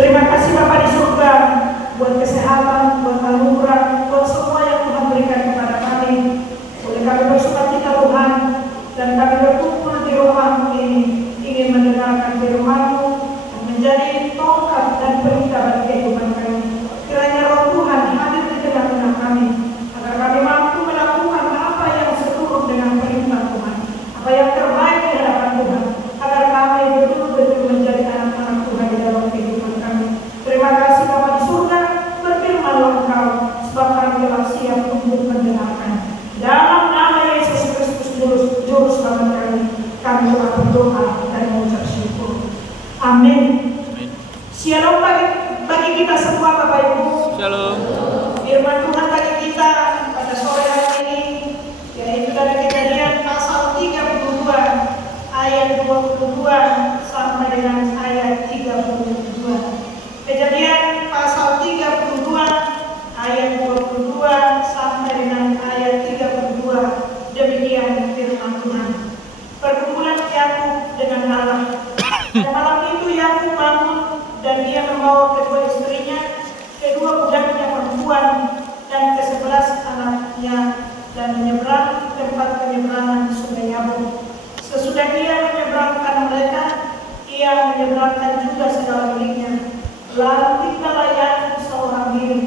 Terima kasih Bapa di surga buat kesehatan, buat anugerah, buat semua yang Tuhan berikan kepada kami. Boleh kami bersukacita Tuhan, dan kami berkumpul di rumah-Mu ini ingin mendengarkan firman-Mu yang menjadi tongkat dan pelita bagi kehidupan kami. Kiranya Roh Tuhan hadir di tengah-tengah kami, agar kami mampu melakukan apa yang seturut dengan perintah Tuhan, apa yang terbaik di hadapan Tuhan, agar kami betul-betul menjadi anak-anak Tuhan di dalam kehidupan kami. Terima kasih Bapa di surga, berfirmanlah Engkau, sebab kami telah siap untuk mendengarkan. Dalam nama Yesus Kristus Juru Selamat kami telah berdoa dan mengucap syukur. Amin. Shalom bagi kita semua Bapak Ibu. Shalom. Firman Tuhan bagi kita pada sore hari ini yaitu dari Kejadian pasal 32 ayat 22 sampai dengan ayat 32. Kejadian pasal 32 ayat 22 sampai dengan ayat 32. Demikian firman Tuhan. Perkumpulan Yakub dengan Allah. Pada malam itu Yakub bangun dan dia membawa kedua istrinya, kedua budaknya perempuan, dan ke-11 anaknya, dan menyeberang tempat penyeberangan sungai Yabok. Sesudah dia menyeberangkan mereka, ia menyeberangkan juga segala miliknya. Lalu tinggallah Yakub seorang diri,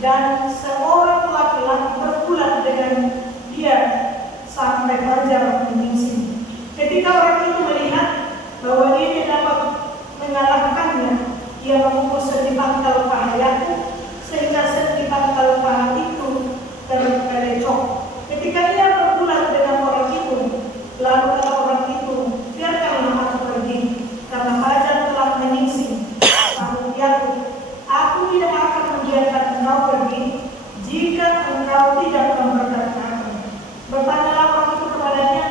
dan seorang laki-laki berbulan dengan dia sampai fajar menyingsing. Ketika orang itu melihat bahwa dia tidak dapat mengalahkannya, ia memukul sendi pangkal paha Yakub sehingga sendi pangkal paha itu terkelecok. Ketika ia berbulan dengan orang itu, lalu kata orang itu, biarkanlah aku pergi, karena fajar telah menyingsing. Sahut Yakub, aku tidak akan membiarkan engkau pergi jika engkau tidak memberkati aku. Bertanyalah orang itu kepadanya,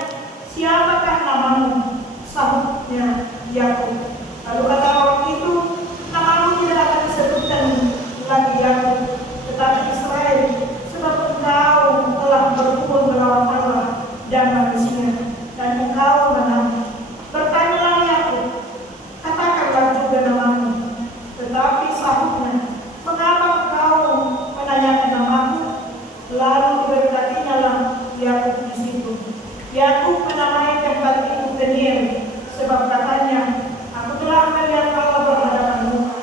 siapakah namamu? Sahutnya Yakub. Lalu kata orang itu, namamu tidak akan disebutkan lagi Yakub, tetapi Israel, sebab engkau telah berkumpul melawan Allah dan manusia, dan engkau menang. Bertanyalah Yakub, katakanlah juga namamu. Tetapi sahutnya, mengapa engkau menanyakan namaku? Lalu diberkatinya lah Yakub di situ. Yakub menamai tempat itu Peniel, sebab katanya, aku telah melihat Allah berhadapan muka,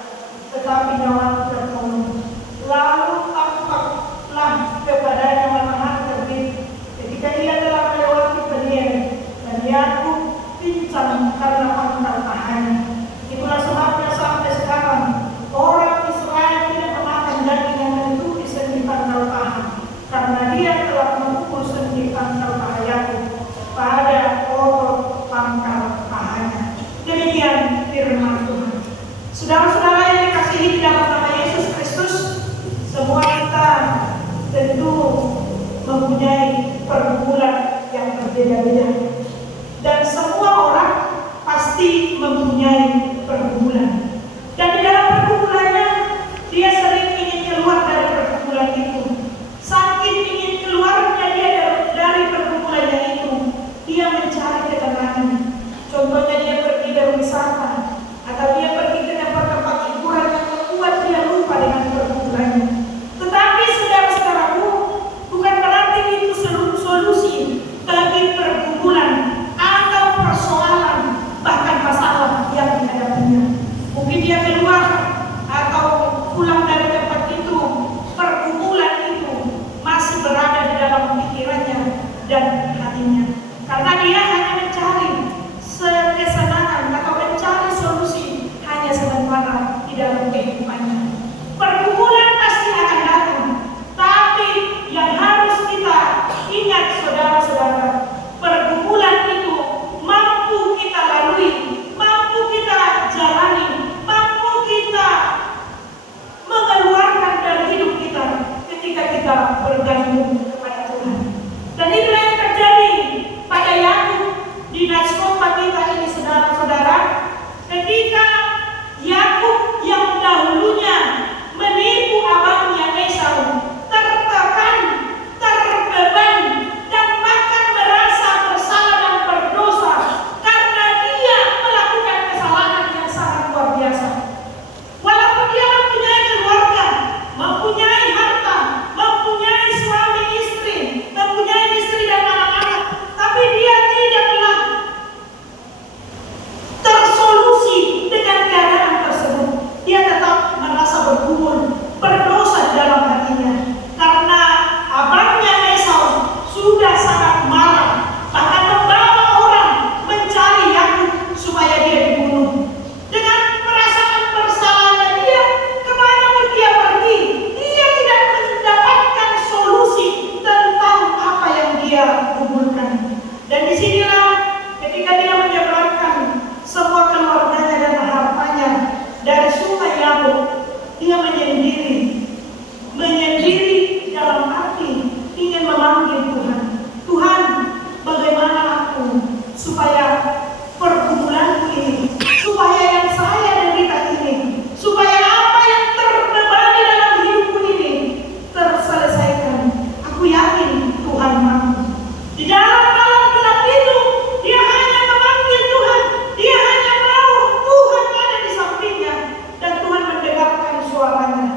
tetapi nyawaku tertolong. Lalu tampaklah kepadanya matahari terbit ketika ia telah melewati Peniel, dan Yakub pincang karena pangkal pahanya. Itulah sebabnya sampai sekarang orang Israel tidak memakan daging yang menutupi sendi pangkal paha, karena dia telah memukul sendi pangkal paha Yakub pada otot pangkal pahanya. Demikian firman Tuhan. Saudara-saudara yang dikasihi di dalam nama Yesus Kristus, semua kita tentu mempunyai pergumulan yang berbeda-beda, dan semua orang pasti mempunyai pergumulan. Dan di dalam pergumulannya, dia sering ingin keluar dari pergumulan itu. Saking ingin keluarnya dia dari pergumulannya itu, dia mencari ketenangan. Contohnya dia pergi berwisata, atau dia pergi ke tempat-tempat hiburan yang membuat dia lupa dengan pergumulannya. Tetapi saudara-saudaraku, bukan berarti itu solusi bagi pergumulan atau persoalan, bahkan masalah yang dihadapinya. Mungkin dia keluar atau pulang dari tempat itu, pergumulan itu masih berada di dalam pikirannya dan hatinya, karena dia hanya mencari kesenangan atau mencari solusi hanya sementara di dalam kehidupannya. Pergumulan pasti akan datang, tapi yang harus kita ingat saudara-saudara, pergumulan itu mampu kita lalui, mampu kita jalani, mampu kita mengeluarkan dari hidup kita ketika kita bergantung kepada Tuhan. Dan inilah yang terjadi pada Yakub di naskah kita ini, saudara-saudara. Ketika Yakub yang dahulunya Dia menyendiri dalam hati, ingin memanggil Tuhan. Tuhan, bagaimana aku supaya pergumulanku ini, supaya yang saya derita ini, supaya apa yang terbebani dalam hidupku ini terselesaikan. Aku yakin Tuhan mampu. Di dalam malam gelap itu, dia hanya memanggil Tuhan. Dia hanya mau Tuhan ada di sampingnya dan Tuhan mendengarkan suaranya.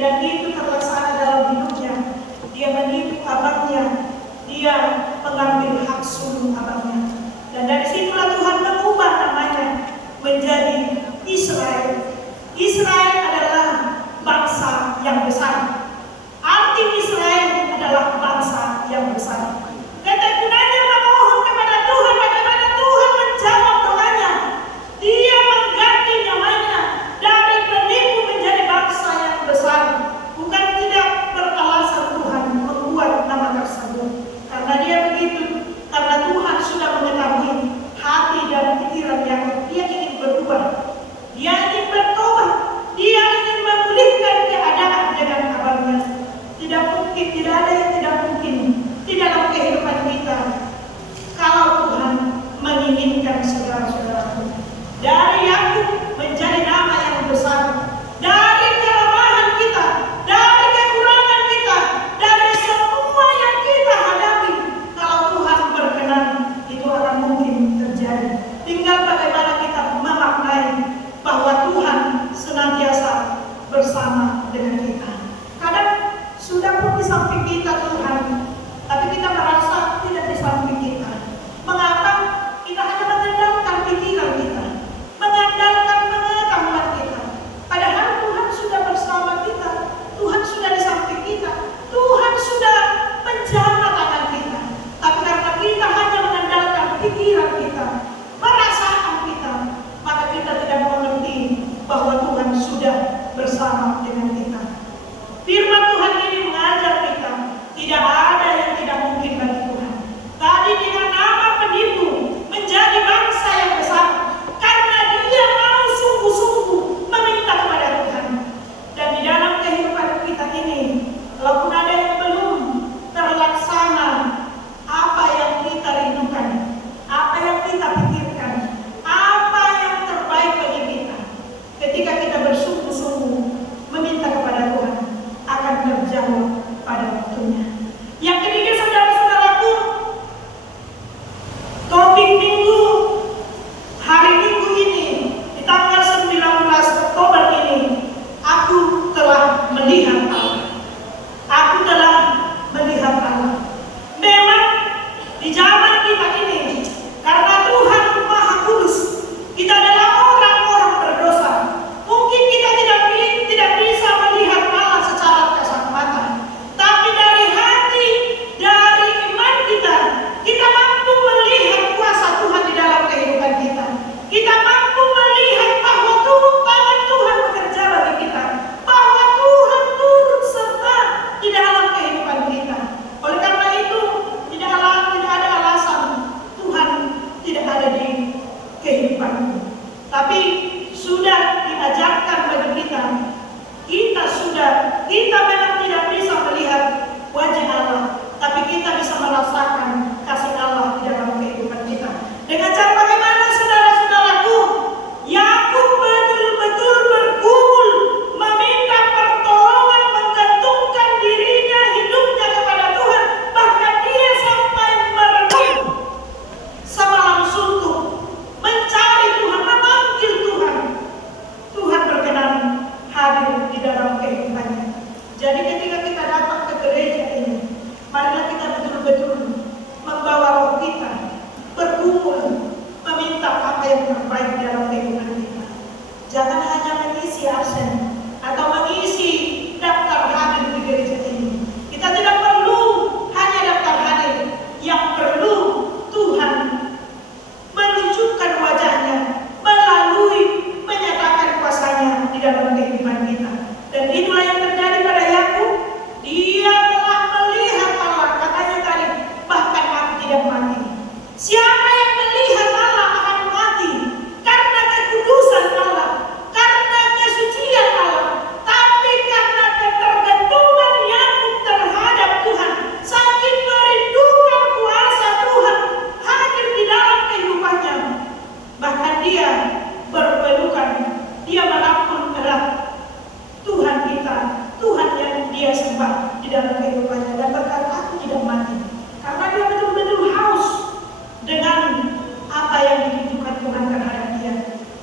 dan itu terlaksana dalam hidupnya. Dia menipu abangnya, dia mengambil hak sulung abangnya. Dan dari situlah Tuhan mengubah namanya menjadi Israel. Israel adalah bangsa yang besar. Arti Israel adalah bangsa yang besar. Ketekunannya memohon kepada Tuhan, bagaimana Tuhan menjawab doanya. Dia mengganti namanya dari penipu menjadi bangsa yang besar. Bukan tidak beralasan Tuhan membuat nama tersebut, karena dia begitu, karena Tuhan sudah mengetahui hati dan pikiran yang dia ingin berubah, dia ingin bertobat, dia ingin memulihkan keadaan dengan abangnya. Tidak mungkin, tidak ada yang tidak mungkin di dalam kehidupan kita kalau Tuhan menginginkan. Saudara-saudaraku, dari Yakub menjadi nama yang besar, dari kelemahan kita, dari kekurangan kita, dari semua yang kita hadapi, kalau Tuhan berkenan, itu akan mungkin terjadi. Tinggal bagaimana kita memaknai bahwa Tuhan senantiasa bersama dengan kita. Kadang sudah pun di samping kita Tuhan, tapi kita merasa tidak di samping kita. Mengapa? Kita hanya mengandalkan pikiran kita, mengandalkan pengetahuan kita. Padahal Tuhan sudah bersama kita, Tuhan sudah di samping kita, Tuhan sudah menjaga tangan kita. Tapi karena kita hanya mengandalkan pikiran kita, perasaan kita, maka kita tidak mengerti bahwa Tuhan sudah bersama dengan kita. Firman Tuhan ini mengajar kita, tidak ada yang tidak mungkin bagi Tuhan. Tadi dengan nama penipu menjadi bangsa yang besar, karena dia mau sungguh-sungguh meminta kepada Tuhan. Dan di dalam kehidupan kita ini, walaupun ada yang belum terlaksana apa yang kita rindukan, apa yang kita pikirkan, apa yang terbaik bagi kita, ketika kita bersungguh-sungguh meminta kepada Tuhan, akan terjawab pada waktunya. Yang ketiga, saudara-saudaraku, topik minggu hari Minggu ini di tanggal 19 Oktober ini, aku telah melihat Allah. Aku telah melihat Allah. Memang di zaman kita ini, karena Tuhan Maha Kudus, kita adalah orang-orang berdosa. Mungkin kita tidak bisa melihat Allah secara kasat mata, tapi dari hati, dari iman kita, kita mampu melihat kuasa Tuhan di dalam kehidupan kita. Kita mampu melihat bahwa tangan Tuhan bekerja bagi kita, bahwa Tuhan turut serta di dalam kehidupan kita. Oleh karena itu, tidak ada alasan Tuhan tidak ada di kehidupanmu. Tapi sudah diajarkan bagi kita, kita memang tidak bisa melihat wajah Allah, tapi kita bisa merasakan kasih Allah di dalam kehidupan kita. Dengan cara bagaimana, saudara-saudaraku? Yakub betul-betul bergumul, meminta pertolongan, menggantungkan dirinya, hidupnya kepada Tuhan. Bahkan dia sampai merenung semalam suntuk, mencari Tuhan, memanggil Tuhan. Tuhan berkenan hadir di dalam kehidupannya. Jadi ketika kita datang ke gereja ini, marilah kita betul-betul membawa roh kita, bergumul, meminta apa yang terbaik dalam kehidupan kita. Jangan hanya mengisi absen atau mengisi daftar hadir di gereja ini. Kita tidak perlu hanya daftar hadir, yang perlu Tuhan menunjukkan wajahnya melalui menyatakan kuasanya di dalam kehidupan kita. Dan itulah yang terjadi pada Yakub. Dia telah melihat Allah, katanya tadi, bahkan aku tidak mati. Siapa yang melihat Allah akan mati karena kekudusan Allah, karena kesucian Allah. Tapi karena ketergantungan Yakub terhadap Tuhan, saking merindukan kuasa Tuhan hadir di dalam kehidupannya, bahkan dia berpelukan, dia merangkul erat Tuhan kita, Tuhan yang dia sembah di dalam kehidupannya, dan berkata, aku tidak mati. Karena dia betul-betul haus dengan apa yang ditunjukkan Tuhan terhadap dia.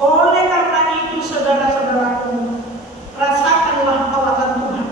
Oleh karena itu, saudara-saudaraku, rasakanlah awatan Tuhan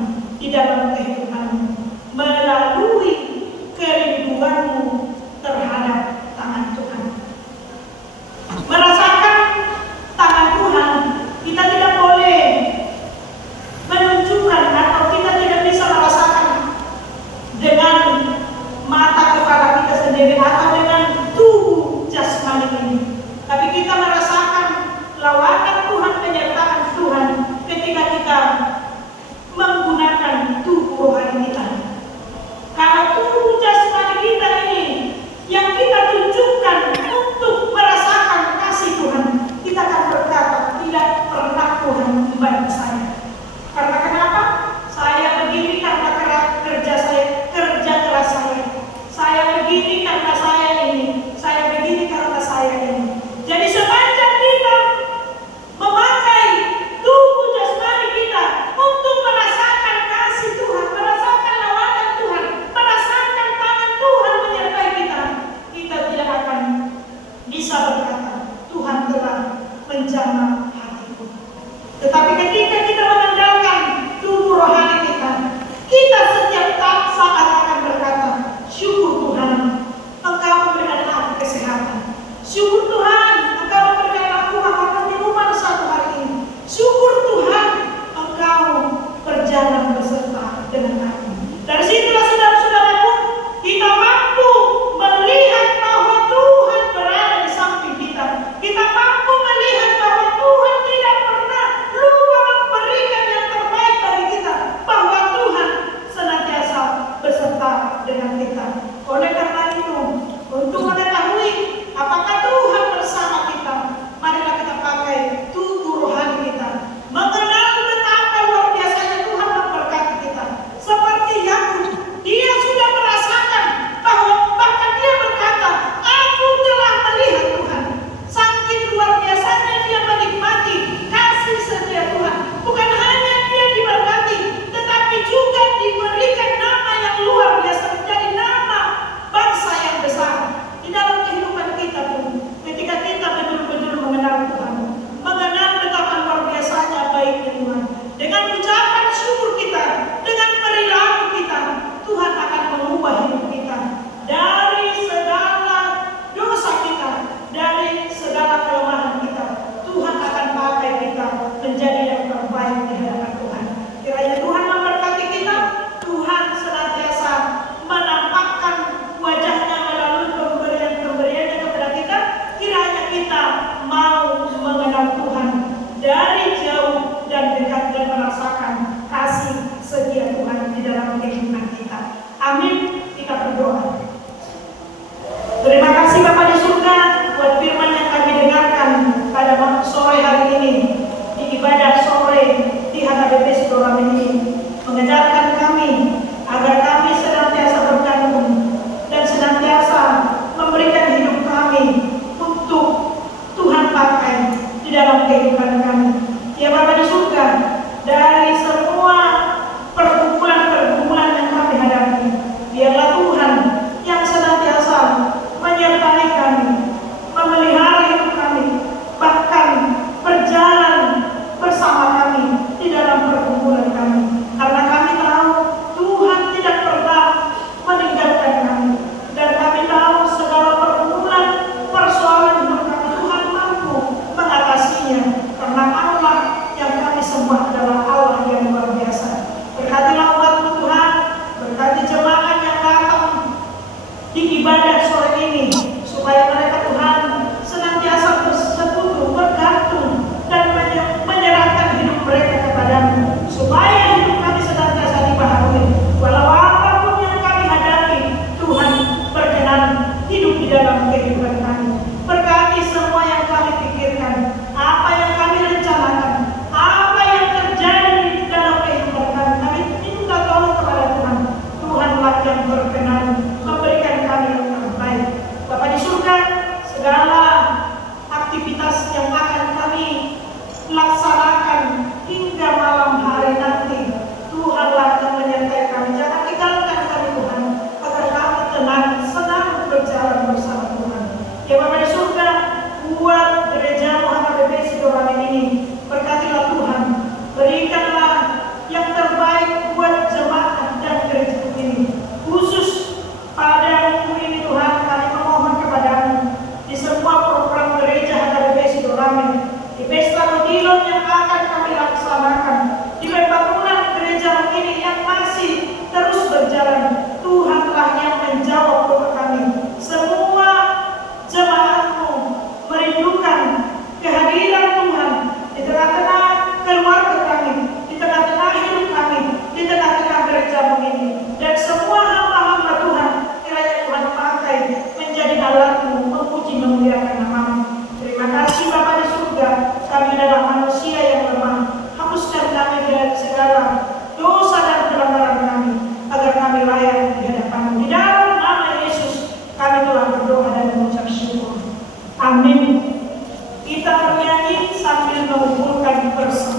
Amin.